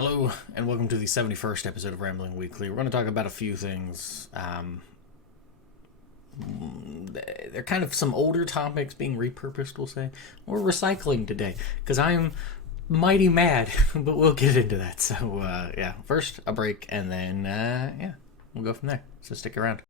Hello, and welcome to the 71st episode of Rambling Weekly. We're going to talk about a few things. They're kind of some older topics being repurposed, we'll say. We're recycling today, because I'm mighty mad, but we'll get into that. So, yeah, first a break, and then, yeah, we'll go from there. So stick around.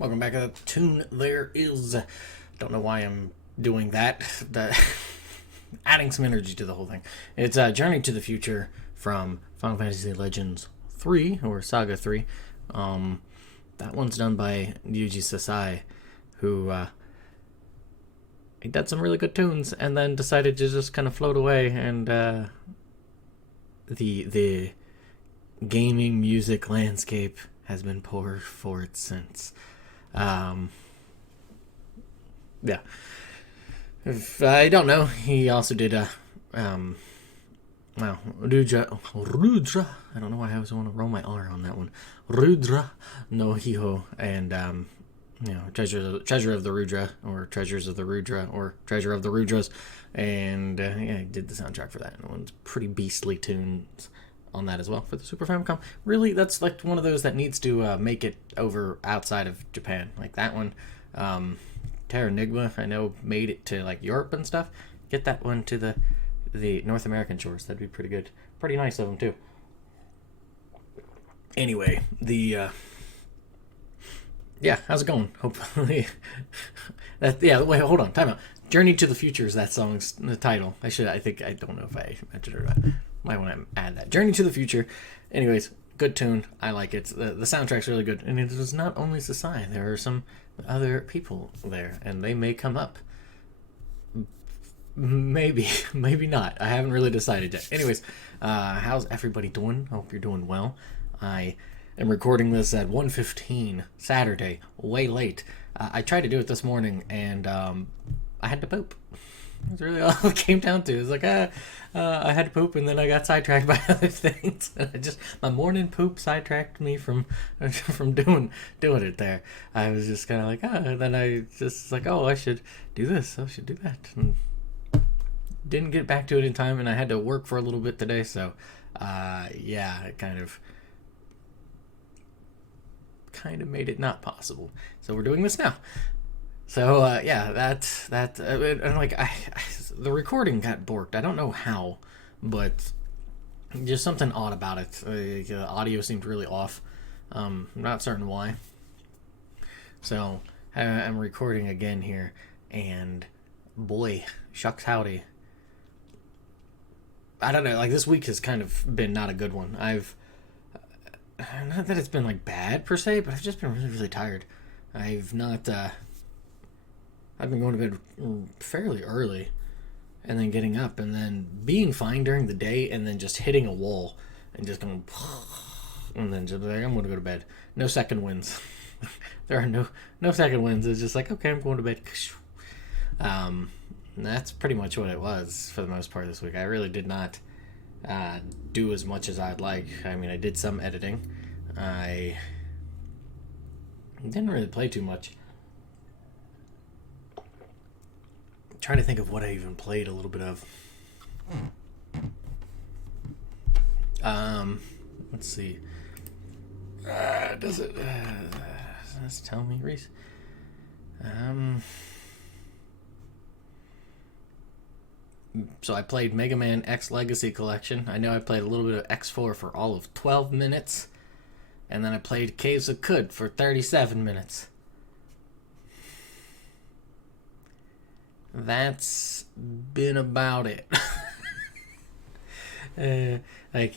Welcome back to the tune. There is, don't know why I'm doing that. Adding some energy to the whole thing. It's Journey to the Future from Final Fantasy Legends 3 or Saga 3. That one's done by Yuji Sasai, who he did some really good tunes and then decided to just kind of float away, and the gaming music landscape has been poor for it since. Yeah. If I don't know, he also did Rudra. I don't know why I always want to roll my R on that one. Rudra no Hiho, and Treasure of the Rudra, or Treasures of the Rudra, or Treasure of the Rudras, and yeah, he did the soundtrack for that. And one's pretty beastly tunes on that as well for the Super Famicom. Really, that's like one of those that needs to make it over outside of Japan. Like that one, Terra Enigma, I know made it to like Europe and stuff. Get that one to the North American shores. That'd be pretty good. Pretty nice of them too. Anyway, yeah, how's it going? Hopefully, yeah. Wait, hold on, time out. Journey to the Future is that song's the title. I don't know if I mentioned it or not. Might want to add that. Journey to the Future. Anyways, good tune. I like it. The soundtrack's really good. And it was not only Sasai. There are some other people there, and they may come up. Maybe. Maybe not. I haven't really decided yet. Anyways, how's everybody doing? Hope you're doing well. I am recording this at 1:15 Saturday. Way late. I tried to do it this morning, and I had to poop. That's really all it came down to. It was like, I had to poop, and then I got sidetracked by other things. My morning poop sidetracked me from doing it there. I was just kind of like, and then I just like, I should do this. I should do that. And didn't get back to it in time, and I had to work for a little bit today. So, yeah, it kind of made it not possible. So we're doing this now. So, yeah, that's and like, the recording got borked. I don't know how, but just something odd about it. The audio seemed really off. I'm not certain why. So, I'm recording again here, and boy, shucks howdy. I don't know, like, this week has kind of been not a good one. Not that it's been, like, bad, per se, but I've just been really, really tired. I've been going to bed fairly early, and then getting up, and then being fine during the day, and then just hitting a wall, and just going, and then just like, I'm going to go to bed. No second wins. There are no second wins. It's just like, okay, I'm going to bed. That's pretty much what it was for the most part this week. I really did not do as much as I'd like. I mean, I did some editing. I didn't really play too much. Trying to think of what I even played a little bit of. Let's see. Does it tell me, Reese? So I played Mega Man X Legacy Collection. I know I played a little bit of X4 for all of 12 minutes. And then I played Caves of Qud for 37 minutes. That's been about it. Like,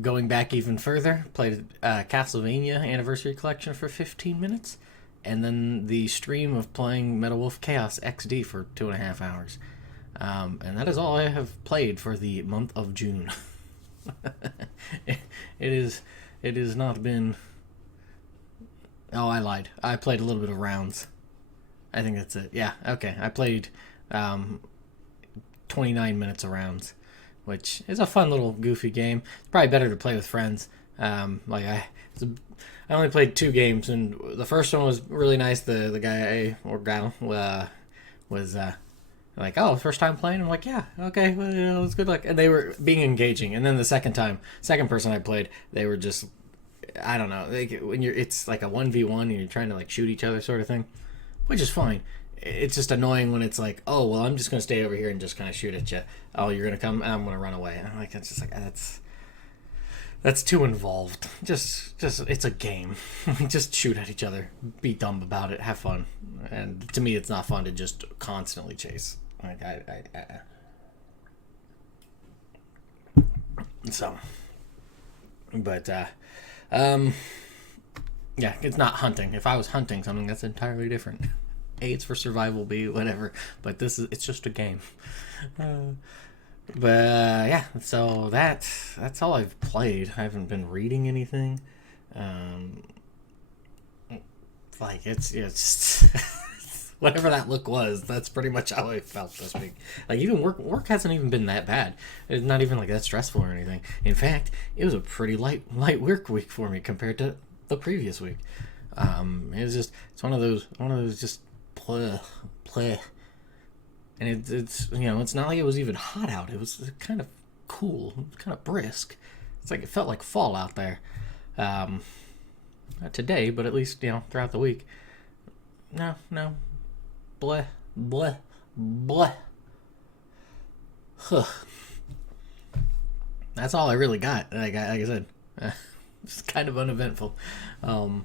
going back even further, played Castlevania Anniversary Collection for 15 minutes. And then the stream of playing Metal Wolf Chaos XD for 2.5 hours. And that is all I have played for the month of June. It has not been... Oh, I lied. I played a little bit of rounds. I think that's it. Yeah, okay. I played 29 minutes of rounds, which is a fun little goofy game. It's probably better to play with friends. I only played 2 games, and the first one was really nice. The guy or gal was like, oh, first time playing? I'm like, yeah, okay, well, it was good luck. And they were being engaging. And then the second person I played, they were just, I don't know, it's like a 1v1 and you're trying to like shoot each other sort of thing, which is fine. It's just annoying when it's like, oh, well, I'm just going to stay over here and just kind of shoot at you. Oh, you're going to come? I'm going to run away. And I'm like, it's just like, that's too involved. Just it's a game. Just shoot at each other. Be dumb about it. Have fun. And to me, it's not fun to just constantly chase. Like, So, but, yeah, it's not hunting. If I was hunting something, that's entirely different. A, it's for survival, B, whatever. But it's just a game. Yeah, so that's all I've played. I haven't been reading anything. Like, it's just whatever that look was, that's pretty much how I felt this week. Like, even work hasn't even been that bad. It's not even like that stressful or anything. In fact, it was a pretty light work week for me compared to the previous week. It's one of those just play. And it's it's not like it was even hot out. It was kind of cool, kind of brisk. It's like it felt like fall out there. Not today, but at least throughout the week. No, bleh. Huh. That's all I really got. Like I said, it's kind of uneventful. Will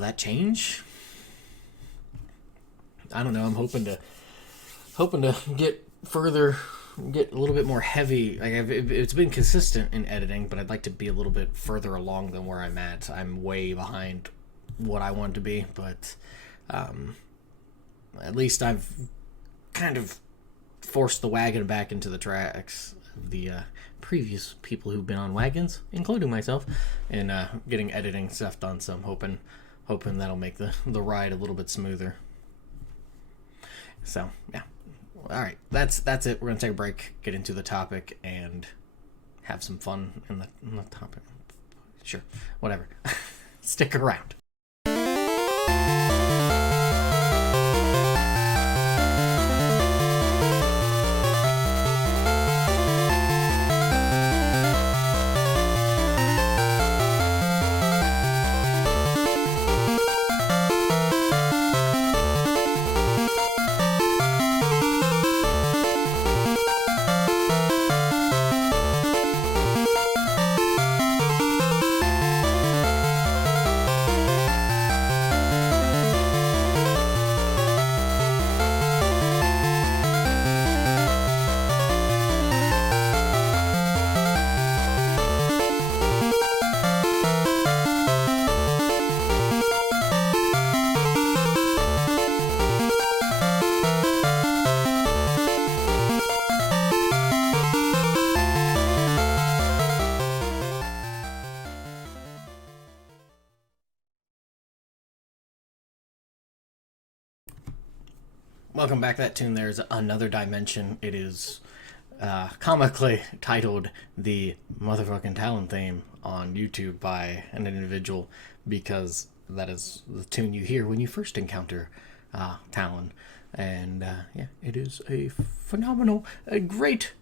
that change? I don't know. I'm hoping to get a little bit more heavy. Like it's been consistent in editing, but I'd like to be a little bit further along than where I'm at. I'm way behind what I want to be, but at least I've kind of forced the wagon back into the tracks of the previous people who've been on wagons, including myself, and getting editing stuff done. So I'm hoping that'll make the ride a little bit smoother. So, yeah. All right. That's it. We're going to take a break, get into the topic, and have some fun in the topic. Sure. Whatever. Stick around. Welcome back. That tune there is Another Dimension. It is comically titled the motherfucking Talon theme on YouTube by an individual, because that is the tune you hear when you first encounter Talon. And yeah, it is a phenomenal, a great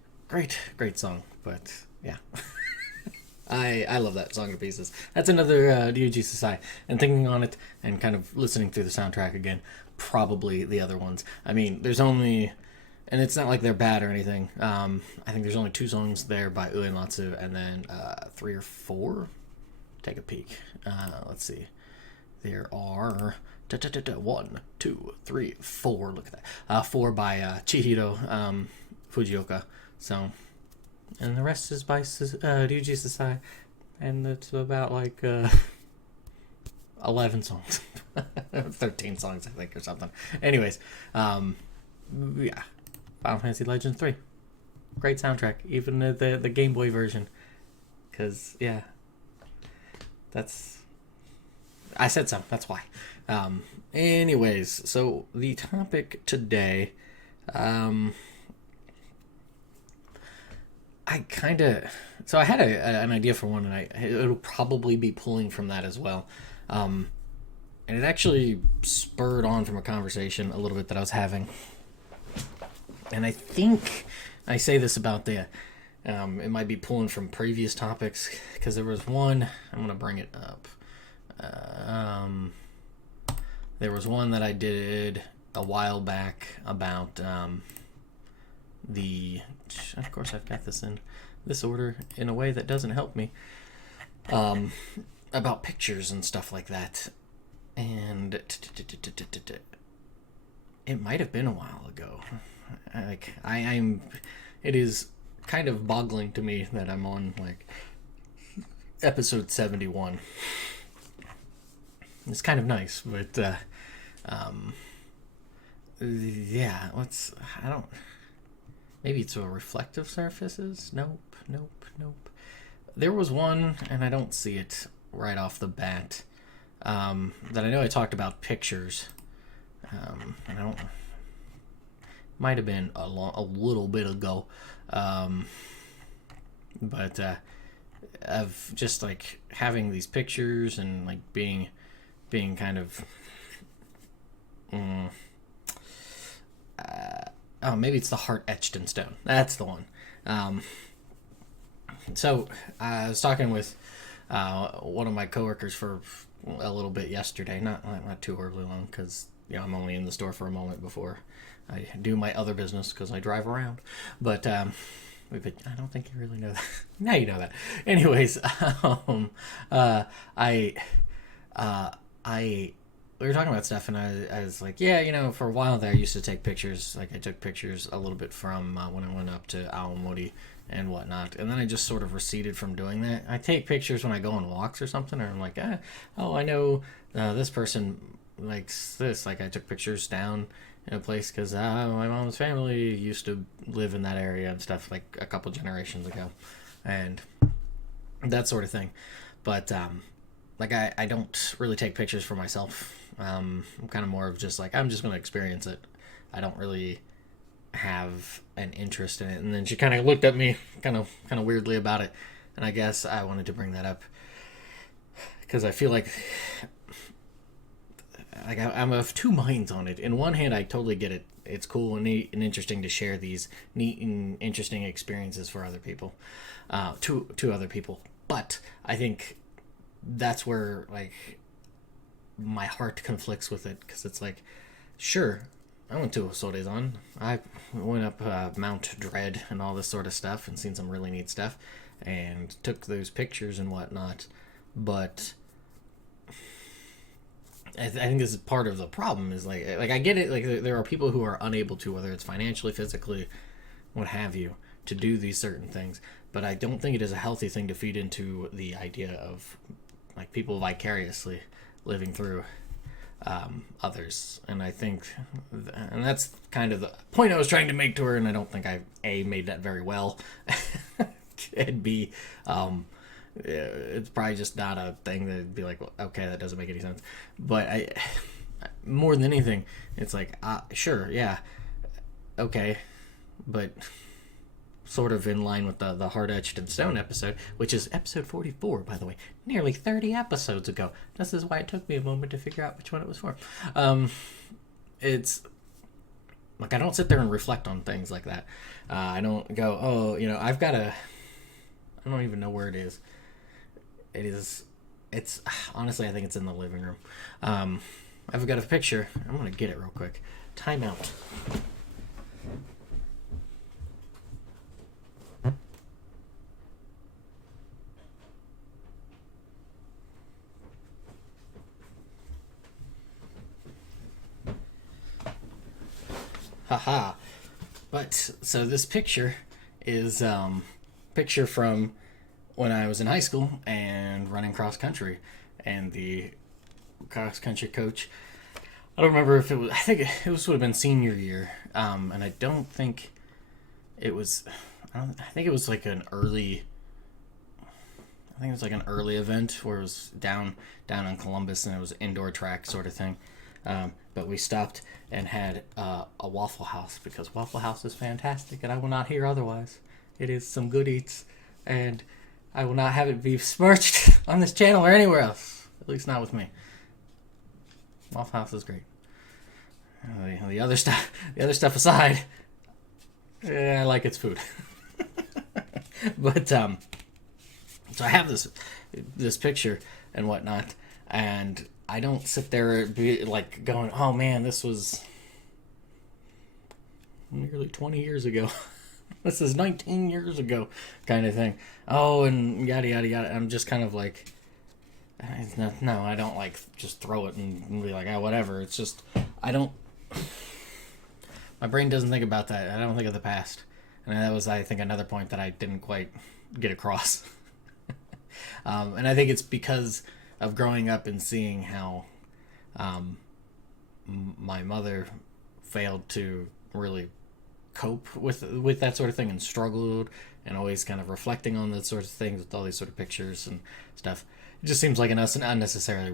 song. But yeah. I love that song to pieces. That's another DOG Society. And thinking on it and kind of listening through the soundtrack again, probably the other ones. I mean, there's only and it's not like they're bad or anything. I think there's only 2 songs there by Uematsu, and then 3 or 4. Take a peek. Let's see. There are 1, 2, 3, 4. Look at that. 4 by Chihiro Fujioka. So, and the rest is by Ryuji Sasai, and it's about like 11 songs, 13 songs I think or something. Anyways, yeah, Final Fantasy Legends 3, great soundtrack, even the Game Boy version, because yeah, I said so, that's why. Anyways, so the topic today, I had an idea for one, and it'll probably be pulling from that as well. And it actually spurred on from a conversation a little bit that I was having. And I think I say this about it might be pulling from previous topics, because there was one, I'm going to bring it up. There was one that I did a while back about of course I've got this in this order in a way that doesn't help me, about pictures and stuff like that, and it might have been a while ago. It is kind of boggling to me that I'm on like episode 71. It's kind of nice, but yeah, maybe it's a reflective surfaces? Nope. There was one, and I don't see it right off the bat, that I know I talked about pictures. And I don't... Might have been a little bit ago. But of just like having these pictures and like being kind of... oh, maybe it's the heart etched in stone. That's the one. So I was talking with one of my coworkers for a little bit yesterday. Not too horribly long, because I'm only in the store for a moment before I do my other business, because I drive around. But I don't think you really know that. Now you know that. Anyways, we were talking about stuff, and I was like, yeah, for a while there, I used to take pictures. Like, I took pictures a little bit from when I went up to Aomori and whatnot, and then I just sort of receded from doing that. I take pictures when I go on walks or something, or I'm like, I know this person likes this. Like, I took pictures down in a place because my mom's family used to live in that area and stuff, like a couple generations ago, and that sort of thing. But like, I don't really take pictures for myself. I'm kind of more of just like, I'm just going to experience it. I don't really have an interest in it. And then she kind of looked at me kind of weirdly about it, and I guess I wanted to bring that up because I feel like I'm of two minds on it. In one hand, I totally get it. It's cool and neat and interesting to share these neat and interesting experiences for other people, to other people. But I think that's where like my heart conflicts with it, because it's like, sure, I went to Soreizan. I went up Mount Dread and all this sort of stuff and seen some really neat stuff and took those pictures and whatnot. But I think this is part of the problem, is like I get it, like there are people who are unable to, whether it's financially, physically, what have you, to do these certain things. But I don't think it is a healthy thing to feed into the idea of like people vicariously living through others. And I think, and that's kind of the point I was trying to make to her, and I don't think I made that very well, and B, it's probably just not a thing that'd be like, well, okay, that doesn't make any sense. But I more than anything, it's like, sure, yeah, okay, but sort of in line with the Heart Etched in Stone episode, which is episode 44, by the way, nearly 30 episodes ago. This is why it took me a moment to figure out which one it was for. It's like, I don't sit there and reflect on things like that. I don't go, oh, I've got I don't even know where it is. It's honestly, I think it's in the living room. I've got a picture. I'm going to get it real quick. Time out. Haha. But so this picture is picture from when I was in high school and running cross country, and the cross country coach. I don't remember if it was. I think it was would have been senior year, and I don't think it was. I think it was like an early. I think it was like an early event where it was down in Columbus, and it was an indoor track sort of thing. But we stopped and had a Waffle House, because Waffle House is fantastic, and I will not hear otherwise. It is some good eats, and I will not have it be smirched on this channel or anywhere else. At least not with me. Waffle House is great. The other stuff aside, I like its food. But so I have this picture and whatnot, and I don't sit there be like going, "Oh man, this was nearly 20 years ago. This is 19 years ago," kind of thing. Oh, and yada yada yada. I'm just kind of like, no, I don't like just throw it and be like, "Oh, whatever." It's just I don't. My brain doesn't think about that. I don't think of the past, and that was, I think, another point that I didn't quite get across. And I think it's because of growing up and seeing how my mother failed to really cope with that sort of thing, and struggled, and always kind of reflecting on that sort of things with all these sort of pictures and stuff. It just seems like an unnecessary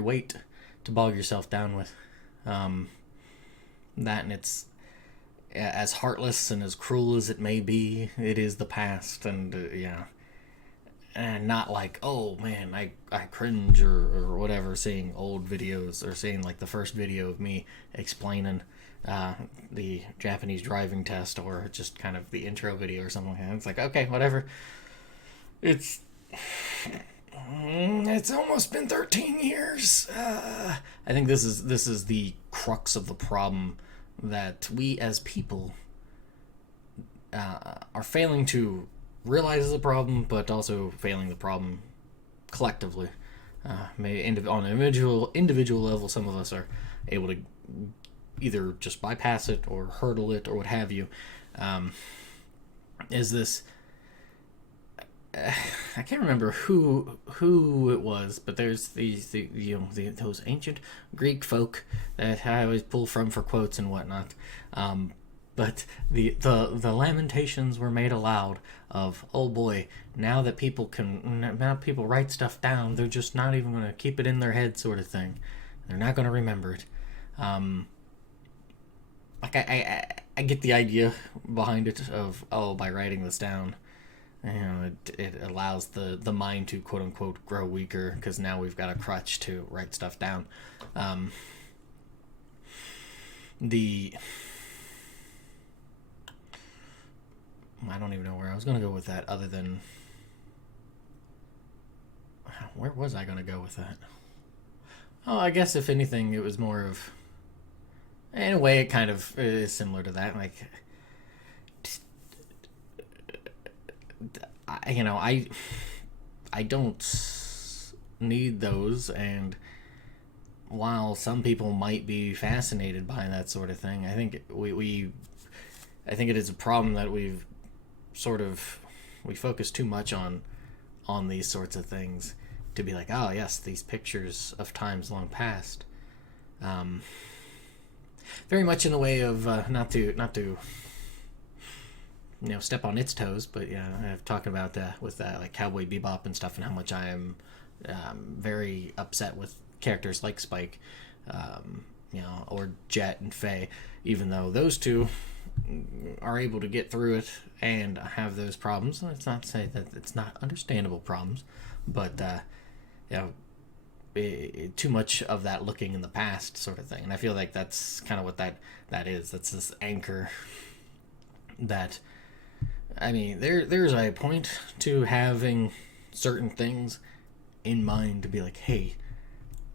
weight to bog yourself down with. That, and it's as heartless and as cruel as it may be, it is the past, and and not like, oh man, I cringe or whatever seeing old videos, or seeing like the first video of me explaining the Japanese driving test, or just kind of the intro video or something like that. It's like, okay, whatever. It's almost been 13 years. I think this is the crux of the problem that we as people are failing to realize is a problem, but also failing the problem collectively. Maybe on an individual level, some of us are able to either just bypass it or hurdle it or what have you. Is this? I can't remember who it was, but there's those ancient Greek folk that I always pull from for quotes and whatnot. But the lamentations were made aloud of, oh boy, now people write stuff down, they're just not even going to keep it in their head, sort of thing. They're not going to remember it. Like I get the idea behind it of, oh, by writing this down, it allows the mind to quote unquote grow weaker, because now we've got a crutch to write stuff down. I don't even know where I was going to go with that, other than, where was I going to go with that? Oh, I guess if anything, it was more of, in a way, it kind of is similar to that. Like, I don't need those, and while some people might be fascinated by that sort of thing, I think I think it is a problem that we focus too much on these sorts of things, to be like, oh yes, these pictures of times long past. Very much in the way of not to step on its toes, but yeah, I've talked about with like Cowboy Bebop and stuff, and how much I am very upset with characters like Spike, or Jet and Faye, even though those two are able to get through it and have those problems. It's not to say that it's not understandable problems, but too much of that looking in the past sort of thing. And I feel like that's kind of what that is. That's this anchor that, I mean, there's a point to having certain things in mind to be like, hey,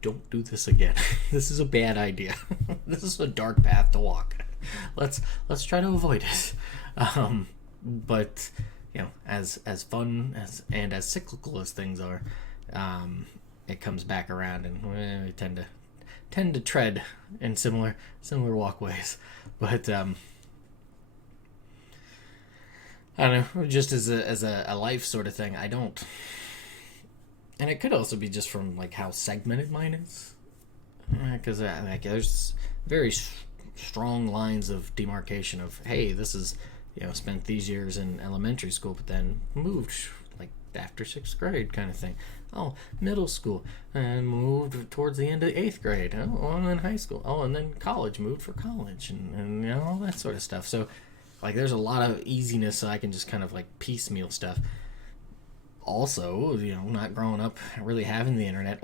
don't do this again. This is a bad idea. This is a dark path to walk. Let's try to avoid it. But as fun and as cyclical as things are, it comes back around, and we tend tend to tread in similar walkways. But I don't know, just as a life sort of thing, I don't. And it could also be just from like how segmented mine is, because like there's very strong lines of demarcation of, hey, this is, spent these years in elementary school, but then moved like after 6th grade kind of thing. Oh, middle school, and moved towards the end of 8th grade. Oh, and then high school. Oh, and then college, moved for college, and all that sort of stuff. So like there's a lot of easiness, so I can just kind of like piecemeal stuff. Also, not growing up really having the internet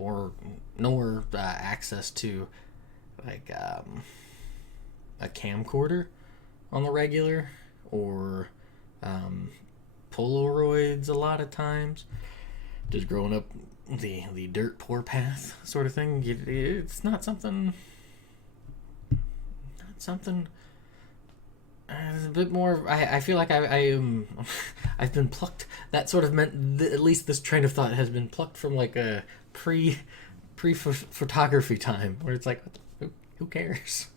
nor access to like a camcorder on the regular, or Polaroids a lot of times. Just growing up the dirt poor path sort of thing. It's not something. It's a bit more. I feel like I am. I've been plucked. That sort of meant at least this train of thought has been plucked from like a pre photography time, where it's like, who cares?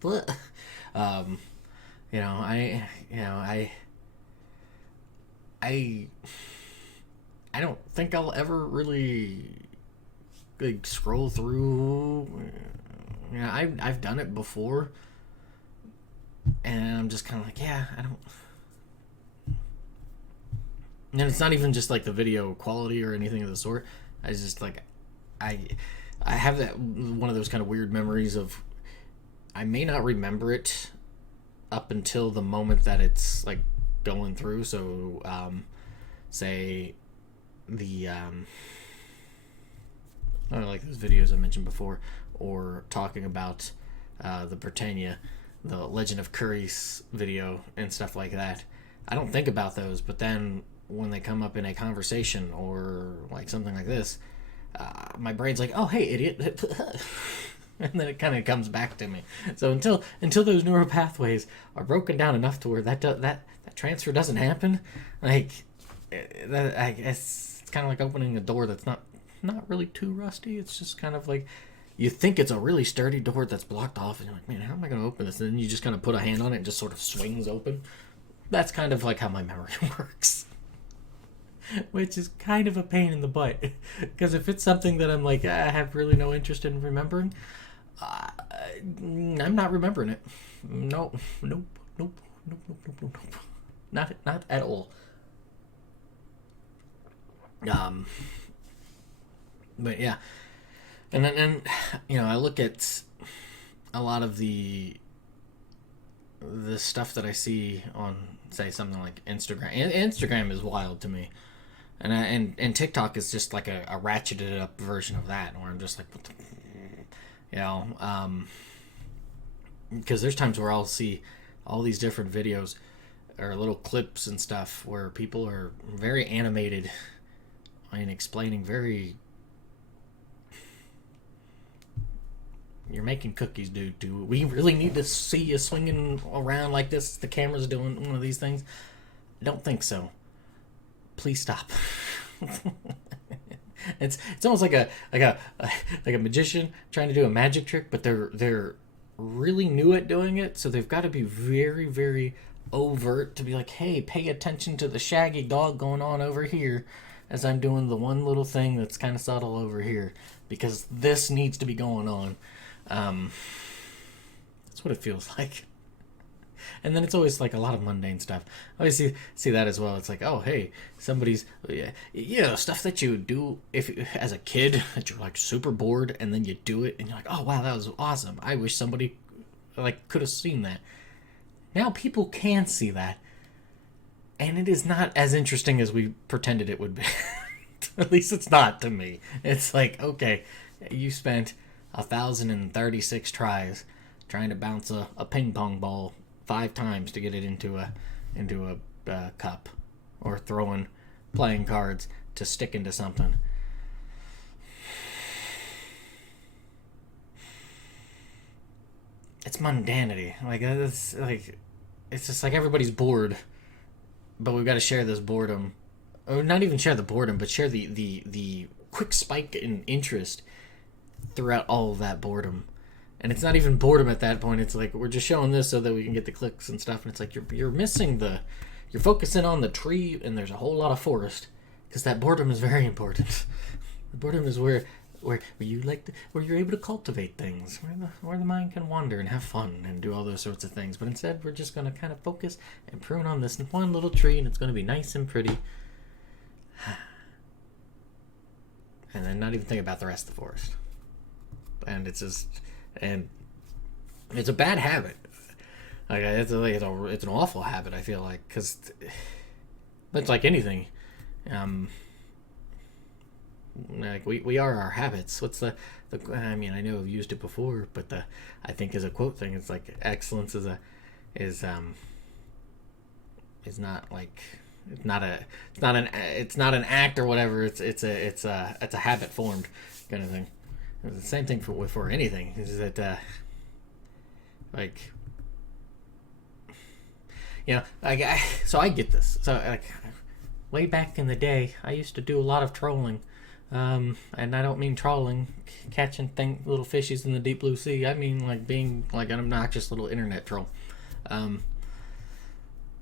But I don't think I'll ever really like scroll through. I've done it before. And I'm just kind of like, yeah, I don't. And it's not even just like the video quality or anything of the sort. I just like, I have that one of those kind of weird memories of, I may not remember it up until the moment that it's like going through. So, say the I don't know, like those videos I mentioned before, or talking about the Britannia, the Legend of Curry's video and stuff like that. I don't think about those, but then when they come up in a conversation or like something like this, my brain's like, "Oh, hey, idiot," and then it kind of comes back to me. So until those neural pathways are broken down enough to where that transfer doesn't happen, like that, I guess it's kind of like opening a door that's not really too rusty. It's just kind of like, you think it's a really sturdy door that's blocked off, and you're like, man, how am I going to open this? And then you just kind of put a hand on it and just sort of swings open. That's kind of like how my memory works. Which is kind of a pain in the butt. Because if it's something that I'm like, I have really no interest in remembering, I'm not remembering it. Nope. Not at all. But yeah. And then, I look at a lot of the stuff that I see on, say, something like Instagram. And Instagram is wild to me, and TikTok is just like a ratcheted up version of that, where I'm just like, what the, because there's times where I'll see all these different videos or little clips and stuff where people are very animated and explaining very. You're making cookies, dude. Do we really need to see you swinging around like this? The camera's doing one of these things. I don't think so. Please stop. It's almost like a magician trying to do a magic trick, but they're really new at doing it, so they've got to be very, very overt to be like, hey, pay attention to the shaggy dog going on over here as I'm doing the one little thing that's kind of subtle over here, because this needs to be going on. That's what it feels like. And then it's always like a lot of mundane stuff. I always see that as well. It's like, oh, hey, somebody's, stuff that you do if as a kid that you're like super bored, and then you do it and you're like, oh wow, that was awesome. I wish somebody like could have seen that. Now people can see that, and it is not as interesting as we pretended it would be. At least it's not to me. It's like, okay, you spent 1,036 tries trying to bounce a ping pong ball 5 times to get it into a cup, or playing cards to stick into something. It's mundanity. It's just like everybody's bored, but we've got to share this boredom, or not even share the boredom, but share the quick spike in interest throughout all of that boredom. And it's not even boredom at that point. It's like we're just showing this so that we can get the clicks and stuff. And it's like you're missing you're focusing on the tree, and there's a whole lot of forest, because that boredom is very important. The boredom is where where you're able to cultivate things, where the mind can wander and have fun and do all those sorts of things. But instead, we're just gonna kind of focus and prune on this one little tree, and it's gonna be nice and pretty, and then not even think about the rest of the forest. And it's a bad habit. Like it's an awful habit. I feel like, because it's like anything. Like we are our habits. What's the I mean, I know I've used it before, but I think as a quote thing, it's like excellence is not like it's not an act or whatever. It's a habit formed kind of thing. It's the same thing for anything. Is that like, you know, like I get this. So like way back in the day, I used to do a lot of trolling. And I don't mean trolling, catching little fishies in the deep blue sea. I mean like being like an obnoxious little internet troll.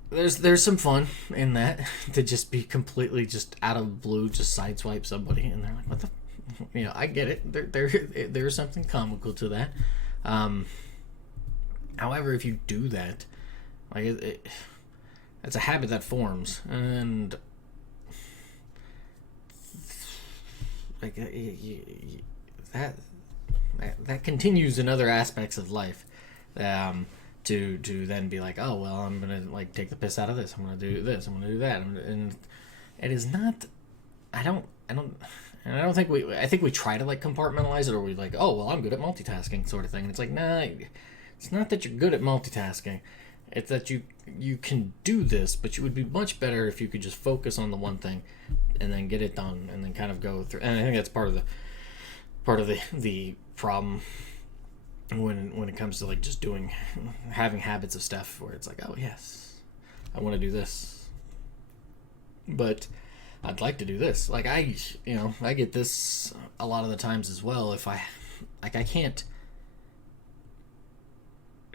There's some fun in that, to just be completely just out of blue, just sideswipe somebody, and they're like, "What the?" You know, I get it. There's something comical to that. However, if you do that, like it's a habit that forms, and like that continues in other aspects of life. To then be like, oh well, I'm gonna like take the piss out of this. I'm gonna do this. I'm gonna do that. And it is not. I don't think I think we try to like compartmentalize it, or we like, oh well, I'm good at multitasking sort of thing. And it's like, nah, it's not that you're good at multitasking. It's that you can do this, but you would be much better if you could just focus on the one thing, and then get it done, and then kind of go through. And I think that's part of the problem when it comes to like just having habits of stuff where it's like, oh yes, I want to do this, but I'd like to do this. Like I get this a lot of the times as well. If I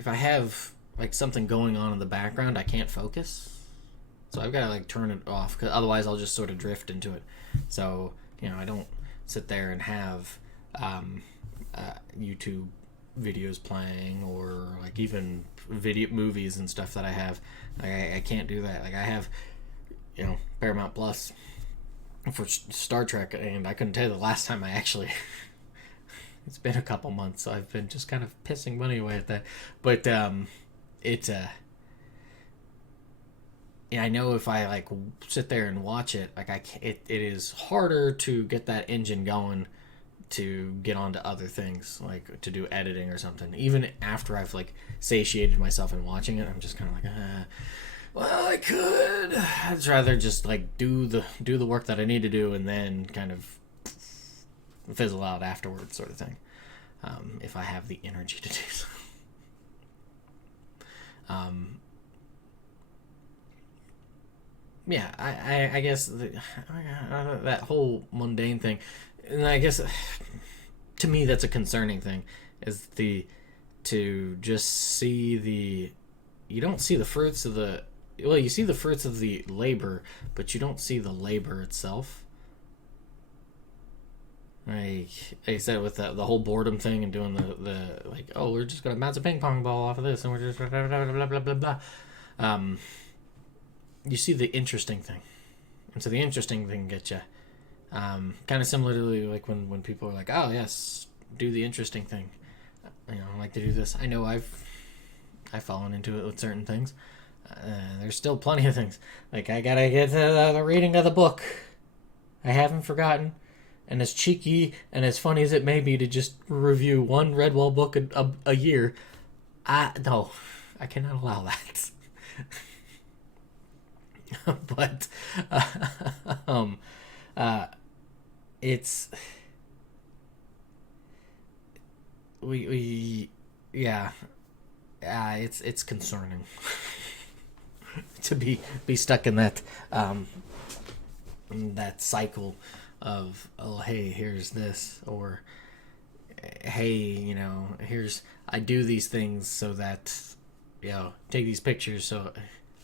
have like something going on in the background, I can't focus. So I've got to like turn it off, because otherwise I'll just sort of drift into it. So, I don't sit there and have YouTube videos playing, or like even video movies and stuff that I have. I can't do that. Like I have, Paramount Plus for Star Trek, and I couldn't tell you the last time I actually it's been a couple months, so I've been just kind of pissing money away at that. But I know if I like sit there and watch it, like it is harder to get that engine going to get onto other things, like to do editing or something. Even after I've like satiated myself in watching it, I'm just kind of like, well, I could. I'd rather just like do the work that I need to do, and then kind of fizzle out afterwards, sort of thing. If I have the energy to do so. Yeah, I guess that whole mundane thing, and I guess to me that's a concerning thing, is to just see you don't see the fruits of you see the fruits of the labor, but you don't see the labor itself. Like I said, with the whole boredom thing and doing the like, oh, we're just gonna bounce a ping pong ball off of this, and we're just blah blah blah blah blah blah. You see the interesting thing, and so the interesting thing gets you. Kind of similarly, like when people are like, oh yes, do the interesting thing. I like to do this. I know I've fallen into it with certain things. There's still plenty of things. Like I gotta get to the reading of the book. I haven't forgotten. And as cheeky and as funny as it may be to just review one Redwall book a year, no, I cannot allow that. But it's it's concerning to be stuck in that cycle of, oh hey, here's this, or hey, here's I do these things so that take these pictures so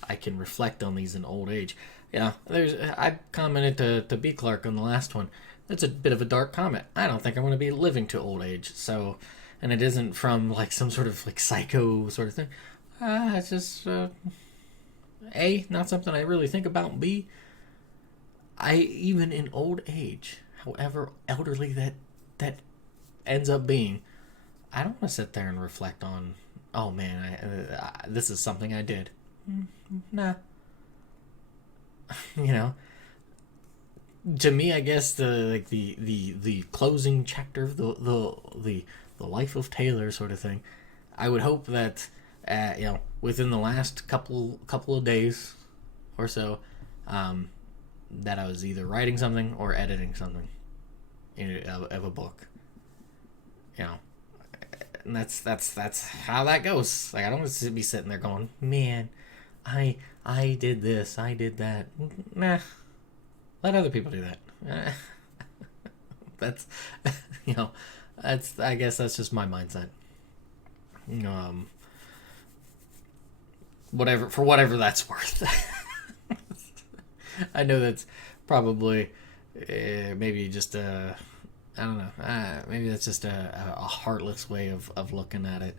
I can reflect on these in old age. I commented to B Clark on the last one. That's a bit of a dark comment. I don't think I'm going to be living to old age. So, and it isn't from like some sort of like psycho sort of thing. It's just A, not something I really think about. B, I even in old age, however elderly that ends up being, I don't want to sit there and reflect on, oh man, this is something I did. Nah, you know. To me, I guess the closing chapter of the life of Taylor sort of thing. I would hope that within the last couple of days or so, that I was either writing something or editing something of a book. And that's how that goes. Like I don't want to be sitting there going, man, I did this, I did that. Nah, let other people do that. That's that's I guess that's just my mindset. Whatever that's worth. I know that's probably maybe just I don't know. Maybe that's just a heartless way of looking at it.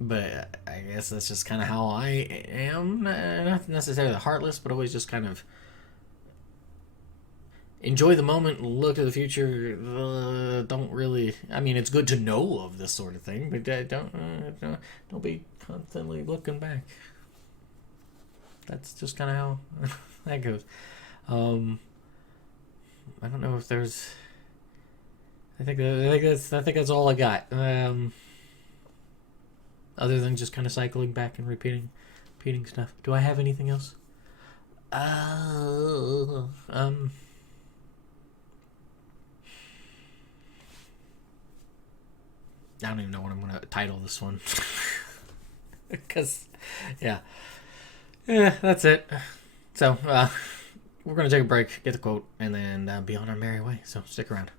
But I guess that's just kind of how I am. Not necessarily heartless, but always just kind of enjoy the moment, look to the future. Don't really. I mean, it's good to know of this sort of thing, but don't be constantly looking back. That's just kind of how that goes. I don't know if there's. I think that's all I got. Other than just kind of cycling back and repeating stuff. Do I have anything else? I don't even know what I'm gonna title this one. Because, yeah, that's it. So, we're gonna take a break, get the quote, and then be on our merry way. So stick around.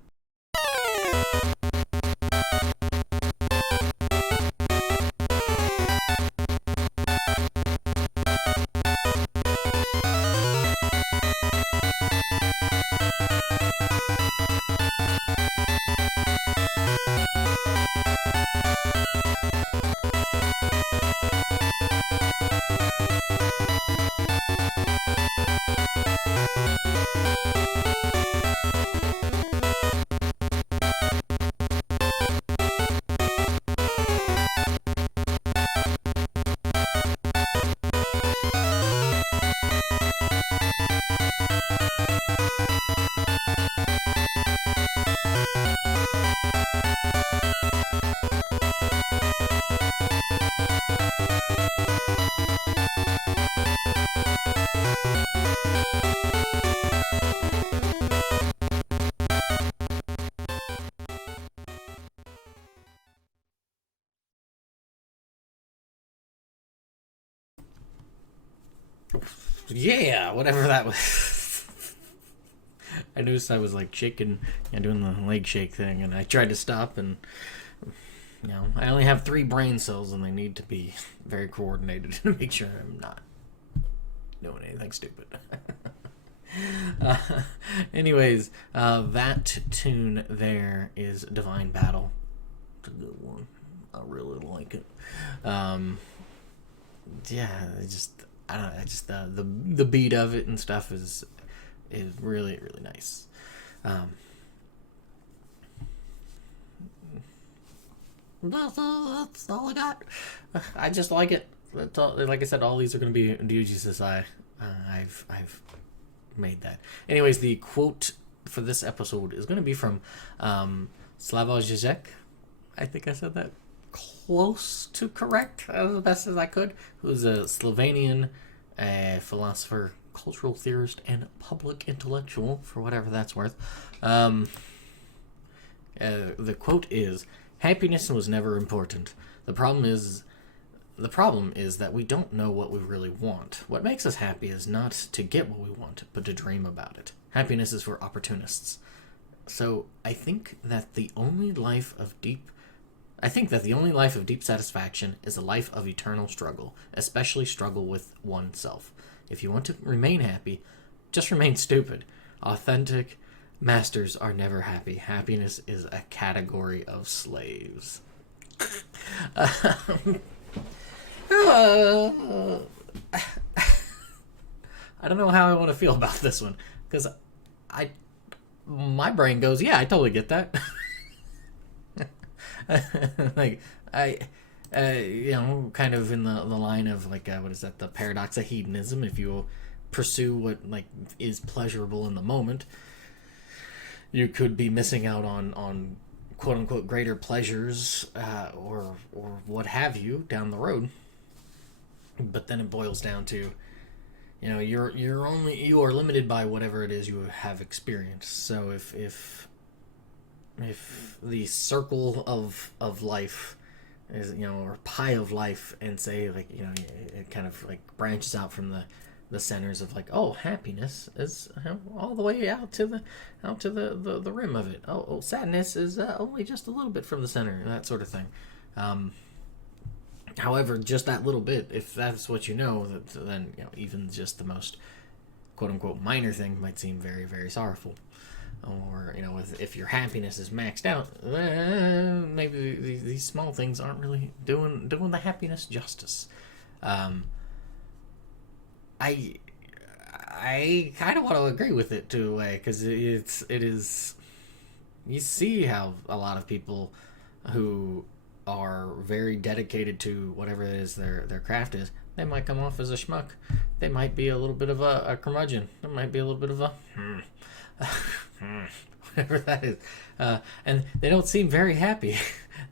Yeah, whatever that was. I noticed I was like shaking, doing the leg shake thing, and I tried to stop, and I only have 3 brain cells, and they need to be very coordinated to make sure I'm not doing anything stupid. Anyways, that tune there is Divine Battle. It's a good one. I really like it. Yeah, I don't know. Just the beat of it and stuff is really really nice. That's all I got. I just like it. That's all, like I said, all these are going to be DUGs I've made that. Anyways, the quote for this episode is going to be from Slavoj Žižek. I think I said that close to correct as best as I could. Who's a Slovenian philosopher, cultural theorist, and public intellectual, for whatever that's worth. The quote is, "Happiness was never important. The problem is that we don't know what we really want. What makes us happy is not to get what we want, but to dream about it. Happiness is for opportunists." So I think that the only life of deep satisfaction is a life of eternal struggle, especially struggle with oneself. If you want to remain happy, just remain stupid. Authentic masters are never happy. Happiness is a category of slaves. Uh, I don't know how I want to feel about this one because I my brain goes, yeah, I totally get that. like I, kind of in the line of like what is that? The paradox of hedonism. If you pursue what like is pleasurable in the moment, you could be missing out on quote unquote greater pleasures or what have you down the road. But then it boils down to you are limited by whatever it is you have experienced. So if the circle of life is or pie of life, and say like it kind of like branches out from the centers of like, oh, happiness is all the way out to the rim of it. Oh, sadness is only just a little bit from the center, that sort of thing. However, just that little bit, if that's what then even just the most quote unquote minor thing might seem very, very sorrowful. Or if your happiness is maxed out, maybe these small things aren't really doing the happiness justice. I kind of want to agree with it too, because it is. You see how a lot of people who are very dedicated to whatever it is their craft is, they might come off as a schmuck. They might be a little bit of a curmudgeon. There might be a little bit of a whatever that is, and they don't seem very happy.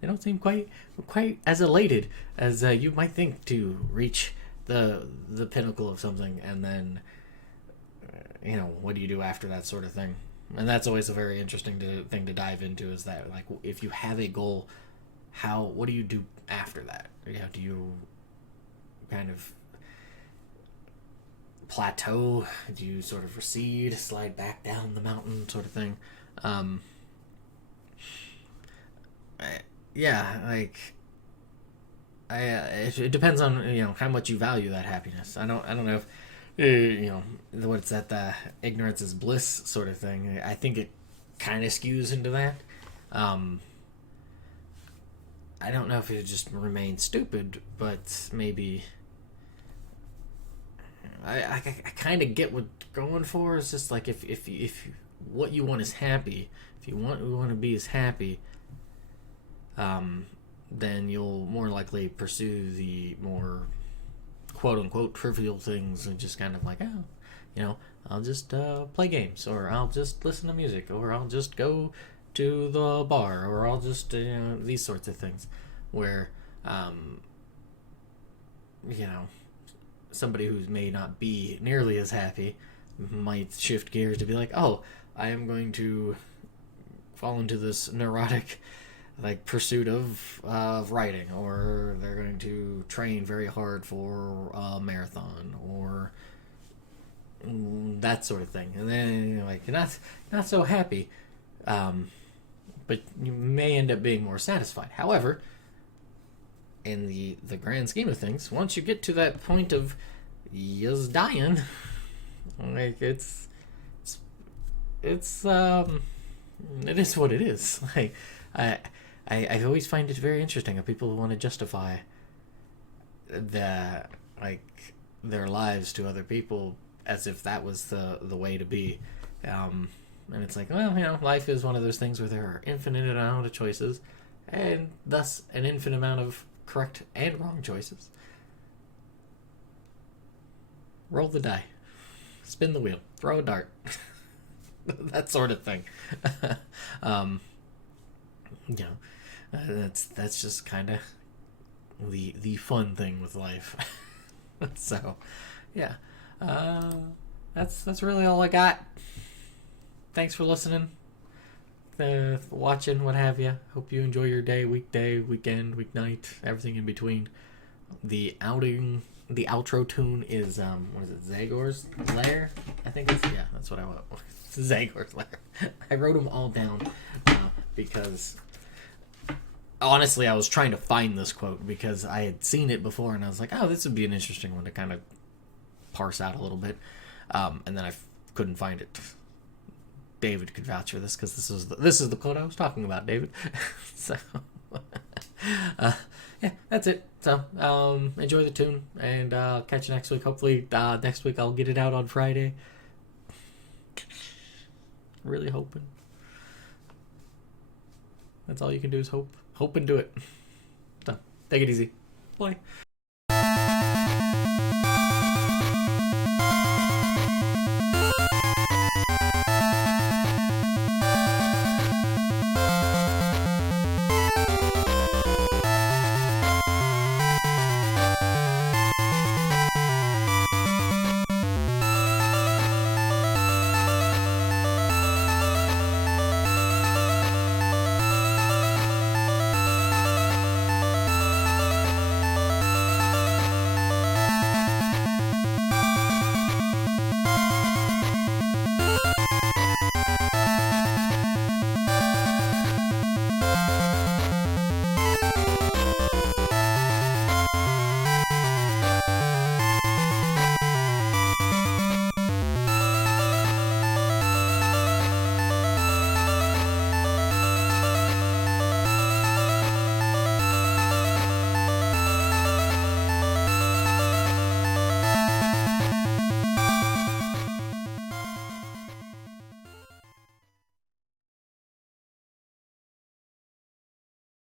They don't seem quite as elated as you might think to reach the pinnacle of something, and then what do you do after that sort of thing? And that's always a very interesting thing to dive into. Is that like if you have a goal, what do you do after that? Do you kind of plateau? Do you sort of recede, slide back down the mountain, sort of thing? Yeah, like it depends on how much you value that happiness. I don't know if what's that, the ignorance is bliss sort of thing. I think it kind of skews into that. I don't know if it just remains stupid, but maybe I kind of get what going for. It's just like if what you want is happy, if you want to be is happy, then you'll more likely pursue the more quote unquote trivial things and just kind of like, I'll just play games, or I'll just listen to music, or I'll just go to the bar, or I'll just these sorts of things where somebody who may not be nearly as happy might shift gears to be like, oh, I am going to fall into this neurotic like pursuit of writing, or they're going to train very hard for a marathon, or that sort of thing, and then you're not so happy, but you may end up being more satisfied. However, in the grand scheme of things, once you get to that point of just dying, like it is what it is. Like I always find it very interesting how people want to justify their lives to other people as if that was the way to be. And it's like, well, life is one of those things where there are infinite amount of choices, and thus an infinite amount of correct and wrong choices. Roll the die, spin the wheel, throw a dart, that sort of thing. That's just kind of the fun thing with life. So, yeah, that's really all I got. Thanks for listening, watching, what have you. Hope you enjoy your day, weekday, weekend, weeknight, everything in between. The outing the outro tune is what is it, Zagor's Lair? I think that's what I want. Zagor's Lair. I wrote them all down because honestly I was trying to find this quote because I had seen it before and I was like, oh, this would be an interesting one to kind of parse out a little bit, and then I couldn't find it. David could vouch for this because this is the quote I was talking about, David. So yeah, that's it. So enjoy the tune and catch you next week. Hopefully next week I'll get it out on Friday. Really hoping. That's all you can do is hope and do it. So take it easy. Bye.